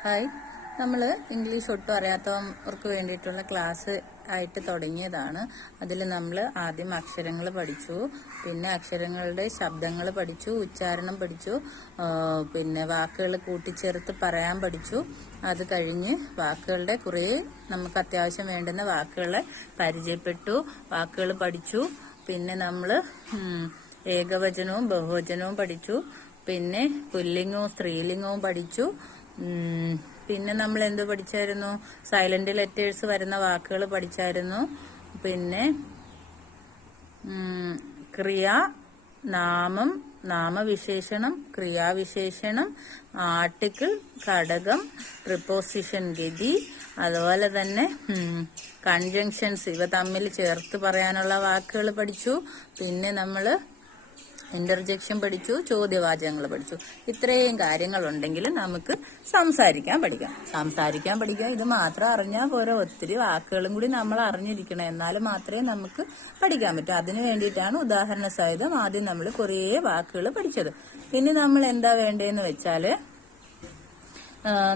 Hi, നമ്മൾ English ഒട്ടും അറിയാത്തവർക്ക് വേണ്ടിയിട്ടുള്ള ക്ലാസ് ആയിട്ട് തുടങ്ങിയതാണ്. അതിൽ നമ്മൾ ആദ്യം അക്ഷരങ്ങൾ പഠിച്ചു, പിന്നെ അക്ഷരങ്ങളുടെ ശബ്ദങ്ങൾ പഠിച്ചു, ഉച്ചാരണം പഠിച്ചു, പിന്നെ വാക്കുകൾ കൂട്ടിച്ചേർത്ത് പറയാൻ പഠിച്ചു. അത് കഴിഞ്ഞ് വാക്കുകളുടെ കുറേ നമുക്ക് അത്യാവശ്യം വേണ്ടുന്ന വാക്കുകളെ പരിചയപ്പെട്ടു, വാക്കുകൾ പഠിച്ചു. പിന്നെ നമ്മൾ ഏകവചനവും ബഹുവചനവും പഠിച്ചു. പിന്നെ പുല്ലിംഗവും സ്ത്രീലിംഗവും പഠിച്ചു. പിന്നെ നമ്മൾ എന്ത് പഠിച്ചായിരുന്നു? സൈലന്റ് ലെറ്റേഴ്സ് വരുന്ന വാക്കുകൾ പഠിച്ചായിരുന്നു. പിന്നെ ക്രിയ, നാമം, നാമവിശേഷണം, ക്രിയാവിശേഷണം, ആർട്ടിക്കിൾ, ഘടകം, പ്രിപ്പോസിഷൻ, ഗതി, അതുപോലെ തന്നെ കൺജങ്ഷൻസ്, ഇവ തമ്മിൽ ചേർത്ത് പറയാനുള്ള വാക്കുകൾ പഠിച്ചു. പിന്നെ നമ്മൾ ഇന്റർജെക്ഷൻ പഠിച്ചു, ചോദ്യവാചകങ്ങൾ പഠിച്ചു. ഇത്രയും കാര്യങ്ങളുണ്ടെങ്കിൽ നമുക്ക് സംസാരിക്കാൻ പഠിക്കാം. ഇത് മാത്രം അറിഞ്ഞാൽ പോരാ, ഒത്തിരി വാക്കുകളും കൂടി നമ്മൾ അറിഞ്ഞിരിക്കണം. എന്നാൽ മാത്രമേ നമുക്ക് പഠിക്കാൻ പറ്റൂ. അതിനു വേണ്ടിയിട്ടാണ് ഉദാഹരണ സഹിതം ആദ്യം നമ്മൾ കുറേ വാക്കുകൾ പഠിച്ചത്. പിന്നെ നമ്മൾ എന്താ വേണ്ടതെന്ന് വെച്ചാൽ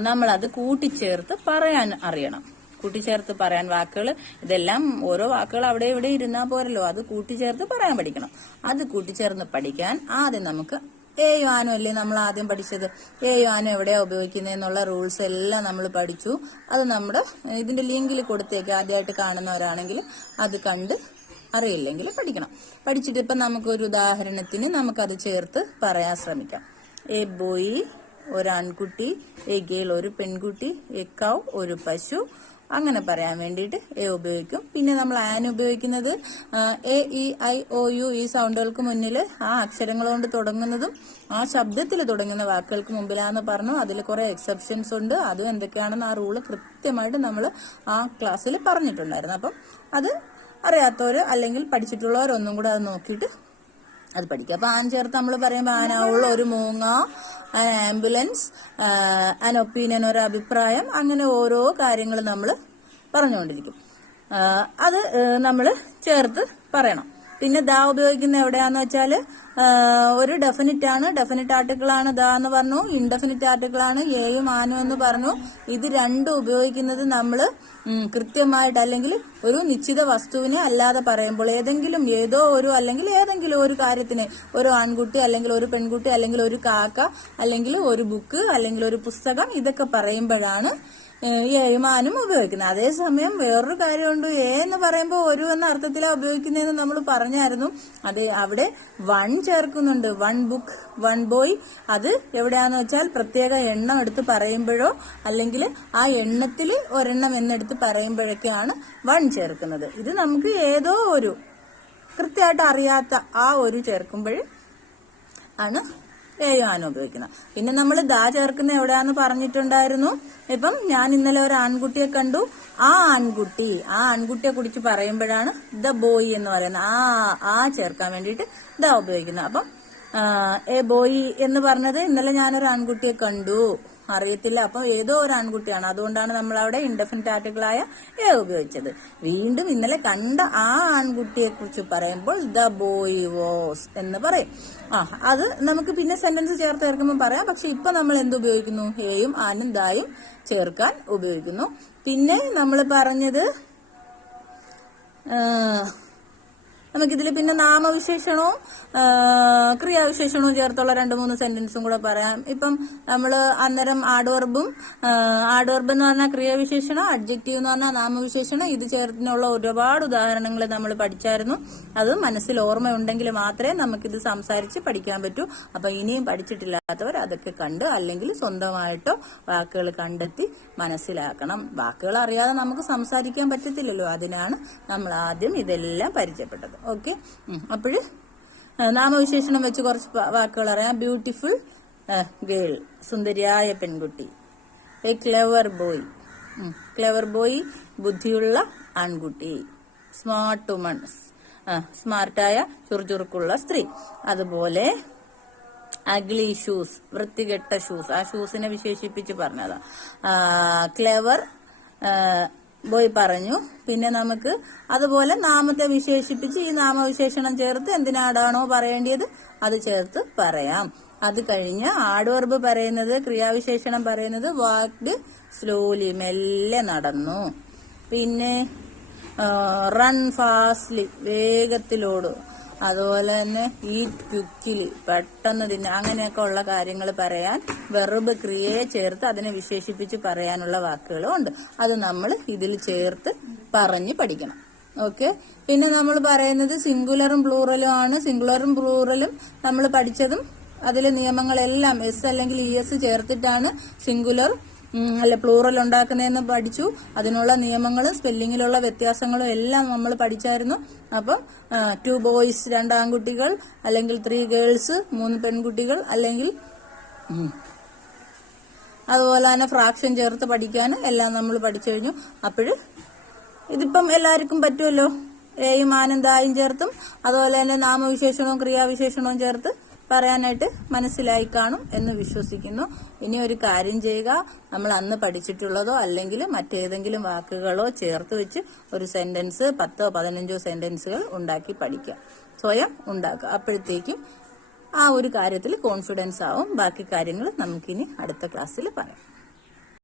നമ്മളത് കൂട്ടിച്ചേർത്ത് പറയാൻ അറിയണം. കൂട്ടിച്ചേർത്ത് പറയാൻ വാക്കുകൾ, ഇതെല്ലാം ഓരോ വാക്കുകൾ അവിടെ ഇവിടെ ഇരുന്നാൽ പോരല്ലോ, അത് കൂട്ടിച്ചേർത്ത് പറയാൻ പഠിക്കണം. അത് കൂട്ടിച്ചേർന്ന് പഠിക്കാൻ ആദ്യം നമുക്ക് ഏയും ആനും അല്ലേ നമ്മൾ ആദ്യം പഠിച്ചത്. ഏയും ആനും എവിടെയാ ഉപയോഗിക്കുന്നതെന്നുള്ള റൂൾസ് എല്ലാം നമ്മൾ പഠിച്ചു. അത് നമ്മുടെ ഇതിന്റെ ലിങ്കിൽ കൊടുത്തേക്ക്, ആദ്യമായിട്ട് കാണുന്നവരാണെങ്കിൽ അത് കണ്ട് അറിയില്ലെങ്കിൽ പഠിക്കണം. പഠിച്ചിട്ട് ഇപ്പം നമുക്കൊരു ഉദാഹരണത്തിന് നമുക്കത് ചേർത്ത് പറയാൻ ശ്രമിക്കാം. എ ബോയ് ഒരു ആൺകുട്ടി, എ ഗേൾ ഒരു പെൺകുട്ടി, എ കൗ ഒരു പശു. അങ്ങനെ പറയാൻ വേണ്ടിയിട്ട് എ ഉപയോഗിക്കും. പിന്നെ നമ്മൾ ആൻ ഉപയോഗിക്കുന്നത് A E I O U ഈ സൗണ്ടുകൾക്ക് മുന്നിൽ ആ അക്ഷരങ്ങൾ കൊണ്ട് തുടങ്ങുന്നതും ആ ശബ്ദത്തിൽ തുടങ്ങുന്ന വാക്കുകൾക്ക് മുമ്പിലാന്ന് പറഞ്ഞു. അതിൽ കുറെ എക്സെപ്ഷൻസ് ഉണ്ട്. അതും എന്തൊക്കെയാണെന്ന് ആ റൂള് കൃത്യമായിട്ട് നമ്മൾ ആ ക്ലാസ്സിൽ പറഞ്ഞിട്ടുണ്ടായിരുന്നു. അപ്പം അത് അറിയാത്തവർ അല്ലെങ്കിൽ പഠിച്ചിട്ടുള്ളവരൊന്നും കൂടെ അത് നോക്കിയിട്ട് അത് പഠിക്കുക. അപ്പൊ ആൻ ചേർത്ത് നമ്മൾ പറയുമ്പോൾ ആനാവുള്ള ഒരു മൂങ്ങ, ആംബുലൻസ്, ആൻ ഒപ്പീനിയൻ ഒരു അഭിപ്രായം, അങ്ങനെ ഓരോ കാര്യങ്ങൾ നമ്മൾ പറഞ്ഞുകൊണ്ടിരിക്കും. അത് നമ്മൾ ചേർത്ത് പറയണം. പിന്നെ ദാ ഉപയോഗിക്കുന്ന എവിടെയാന്ന് വെച്ചാൽ ഒരു ഡെഫിനിറ്റ് ആണ്, ഡെഫിനിറ്റ് ആർട്ടിക്കിൾ ആണ് ദാ എന്ന് പറഞ്ഞു. ഇൻഡെഫിനിറ്റ് ആർട്ടിക്കിൾ ആണ് ഏയും ആനും എന്ന് പറഞ്ഞു. ഇത് രണ്ടും ഉപയോഗിക്കുന്നത് നമ്മൾ കൃത്യമായിട്ട് അല്ലെങ്കിൽ ഒരു നിശ്ചിത വസ്തുവിനെ അല്ലാതെ പറയുമ്പോൾ ഏതെങ്കിലും ഏതോ ഒരു അല്ലെങ്കിൽ ഏതെങ്കിലും ഒരു കാര്യത്തിന്, ഒരു ആൺകുട്ടി അല്ലെങ്കിൽ ഒരു പെൺകുട്ടി അല്ലെങ്കിൽ ഒരു കാക്ക അല്ലെങ്കിൽ ഒരു ബുക്ക് അല്ലെങ്കിൽ ഒരു പുസ്തകം, ഇതൊക്കെ പറയുമ്പോഴാണ് ഏമാനും ഉപയോഗിക്കുന്നത്. അതേസമയം വേറൊരു കാര്യമുണ്ട്, എ എന്ന് പറയുമ്പോൾ ഒരു എന്ന അർത്ഥത്തിലാണ് ഉപയോഗിക്കുന്നതെന്ന് നമ്മൾ പറഞ്ഞായിരുന്നു. അത് അവിടെ വൺ ചേർക്കുന്നുണ്ട്. One book, one boy. അത് എവിടെയാന്ന് വെച്ചാൽ പ്രത്യേക എണ്ണം എടുത്ത് പറയുമ്പോഴോ അല്ലെങ്കിൽ ആ എണ്ണത്തിൽ ഒരെണ്ണം എന്നെടുത്ത് പറയുമ്പോഴൊക്കെയാണ് വൺ ചേർക്കുന്നത്. ഇത് നമുക്ക് ഏതോ ഒരു കൃത്യമായിട്ട് അറിയാത്ത ആ ഒരു ചേർക്കുമ്പോൾ ആണ് ഏയാനും ഉപയോഗിക്കുന്നത്. പിന്നെ നമ്മൾ ദാ ചേർക്കുന്ന എവിടെയാന്ന് പറഞ്ഞിട്ടുണ്ടായിരുന്നു. ഇപ്പം ഞാൻ ഇന്നലെ ഒരു ആൺകുട്ടിയെ കണ്ടു. ആ ആൺകുട്ടിയെ കുറിച്ച് പറയുമ്പോഴാണ് ദ ബോയ് എന്ന് പറയുന്നത്. ആ ചേർക്കാൻ വേണ്ടിയിട്ട് ദാ ഉപയോഗിക്കുന്നത്. അപ്പം എ ബോയ് എന്ന് പറഞ്ഞത് ഇന്നലെ ഞാനൊരു ആൺകുട്ടിയെ കണ്ടു, അറിയത്തില്ല, അപ്പം ഏതോ ഒരു ആൺകുട്ടിയാണ്. അതുകൊണ്ടാണ് നമ്മൾ അവിടെ ഇൻഡെഫിനിറ്റ് ആർട്ടിക്കിളായ എ ഉപയോഗിച്ചത്. വീണ്ടും ഇന്നലെ കണ്ട ആ ആൺകുട്ടിയെ കുറിച്ച് പറയുമ്പോൾ ദ ബോയ് വാസ് എന്ന് പറയും. അത് നമുക്ക് പിന്നെ സെന്റൻസ് ചേർക്കുമ്പോൾ പറയാം. പക്ഷെ ഇപ്പൊ നമ്മൾ എന്ത് ഉപയോഗിക്കുന്നു? എയും ആനും ദായും ചേർക്കാൻ ഉപയോഗിക്കുന്നു. പിന്നെ നമ്മൾ പറഞ്ഞത് നമുക്കിതിൽ പിന്നെ നാമവിശേഷണവും ക്രിയാവിശേഷണവും ചേർത്തുള്ള 2-3 സെന്റൻസും കൂടെ പറയാം. ഇപ്പം നമ്മൾ അന്നേരം ആഡ് വെർബ് എന്ന് പറഞ്ഞാൽ ക്രിയാവിശേഷണം, അഡ്ജക്റ്റീവ് എന്ന് പറഞ്ഞാൽ നാമവിശേഷണം, ഇത് ചേർത്തിനുള്ള ഒരുപാട് ഉദാഹരണങ്ങൾ നമ്മൾ പഠിച്ചായിരുന്നു. അത് മനസ്സിൽ ഓർമ്മയുണ്ടെങ്കിൽ മാത്രമേ നമുക്കിത് സംസാരിച്ച് പഠിക്കാൻ പറ്റൂ. അപ്പൊ ഇനിയും പഠിച്ചിട്ടില്ലാത്തവർ അതൊക്കെ കണ്ട് അല്ലെങ്കിൽ സ്വന്തമായിട്ടോ വാക്കുകൾ കണ്ടെത്തി മനസ്സിലാക്കണം. വാക്കുകൾ അറിയാതെ നമുക്ക് സംസാരിക്കാൻ പറ്റത്തില്ലല്ലോ. അതിനാണ് നമ്മൾ ആദ്യം ഇതെല്ലാം പരിചയപ്പെട്ടത്. ഓക്കെ, അപ്പോൾ നാമവിശേഷണം വെച്ച് കുറച്ച് വാക്കുകൾ അറിയാം. ബ്യൂട്ടിഫുൾ ഗേൾ, സുന്ദരിയായ പെൺകുട്ടി. എ ക്ലെവർ ബോയ്, ബുദ്ധിയുള്ള ആൺകുട്ടി. സ്മാർട്ട് വുമൺ, സ്മാർട്ടായ ചുറുചുറുക്കുള്ള സ്ത്രീ. അതുപോലെ അഗ്ലി ഷൂസ്, വൃത്തികെട്ട ഷൂസ്, ആ ഷൂസിനെ വിശേഷിപ്പിച്ച് പറഞ്ഞതാ. ക്ലെവർ ബോയ് പറഞ്ഞു. പിന്നെ നമുക്ക് അതുപോലെ നാമത്തെ വിശേഷിപ്പിച്ച് ഈ നാമവിശേഷണം ചേർത്ത് എന്തിനാടാണോ പറയേണ്ടത് അത് ചേർത്ത് പറയാം. അത് കഴിഞ്ഞ് ആഡ്വർബ് പറയുന്നത്, ക്രിയാവിശേഷണം പറയുന്നത് വാക്ഡ് സ്ലോലി, മെല്ലെ നടന്നു. പിന്നെ റൺ ഫാസ്റ്റ്ലി, വേഗത്തിലോടും. അതുപോലെ തന്നെ ഈറ്റ് ക്വിക്കിലി, പെട്ടെന്ന് തിന്നെ. അങ്ങനെയൊക്കെ ഉള്ള കാര്യങ്ങൾ പറയാൻ വെർബ് ക്രിയയെ ചേർത്ത് അതിനെ വിശേഷിപ്പിച്ച് പറയാനുള്ള വാക്കുകളും ഉണ്ട്. അത് നമ്മൾ ഇതിൽ ചേർത്ത് പറഞ്ഞ് പഠിക്കണം. ഓക്കെ. പിന്നെ നമ്മൾ പറയുന്നത് സിംഗുലറും പ്ലൂറലും ആണ്. സിംഗുലറും പ്ലൂറലും നമ്മൾ പഠിച്ചതും അതിലെ നിയമങ്ങളെല്ലാം എസ് അല്ലെങ്കിൽ ES ചേർത്തിട്ടാണ് സിംഗുലർ പ്ലൂറൽ ഉണ്ടാക്കുന്നതെന്ന് പഠിച്ചു. അതിനുള്ള നിയമങ്ങളും സ്പെല്ലിങ്ങിലുള്ള വ്യത്യാസങ്ങളും എല്ലാം നമ്മൾ പഠിച്ചായിരുന്നു. അപ്പം 2 ബോയ്സ്, 2 ആൺകുട്ടികൾ, അല്ലെങ്കിൽ 3 ഗേൾസ്, 3 പെൺകുട്ടികൾ, അല്ലെങ്കിൽ അതുപോലെ തന്നെ ഫ്രാക്ഷൻ ചേർത്ത് പഠിക്കാൻ എല്ലാം നമ്മൾ പഠിച്ചു കഴിഞ്ഞു. അപ്പോഴ് ഇതിപ്പം എല്ലാവർക്കും പറ്റുമല്ലോ. എയും ആനന്ദായും ചേർത്തും അതുപോലെ തന്നെ നാമവിശേഷണവും ക്രിയാവിശേഷണവും ചേർത്ത് പറയാനായിട്ട് മനസ്സിലായി കാണും എന്ന് വിശ്വസിക്കുന്നു. ഇനി ഒരു കാര്യം ചെയ്യുക, നമ്മൾ അന്ന് പഠിച്ചിട്ടുള്ളതോ അല്ലെങ്കിൽ മറ്റേതെങ്കിലും വാക്കുകളോ ചേർത്ത് വെച്ച് ഒരു സെന്റൻസ് 10 15 സെന്റൻസുകൾ ഉണ്ടാക്കി പഠിക്കുക. സ്വയം ഉണ്ടാക്കുക. അപ്പോഴത്തേക്കും ആ ഒരു കാര്യത്തിൽ കോൺഫിഡൻസ് ആവും. ബാക്കി കാര്യങ്ങൾ നമുക്കിനി അടുത്ത ക്ലാസ്സിൽ പറയാം.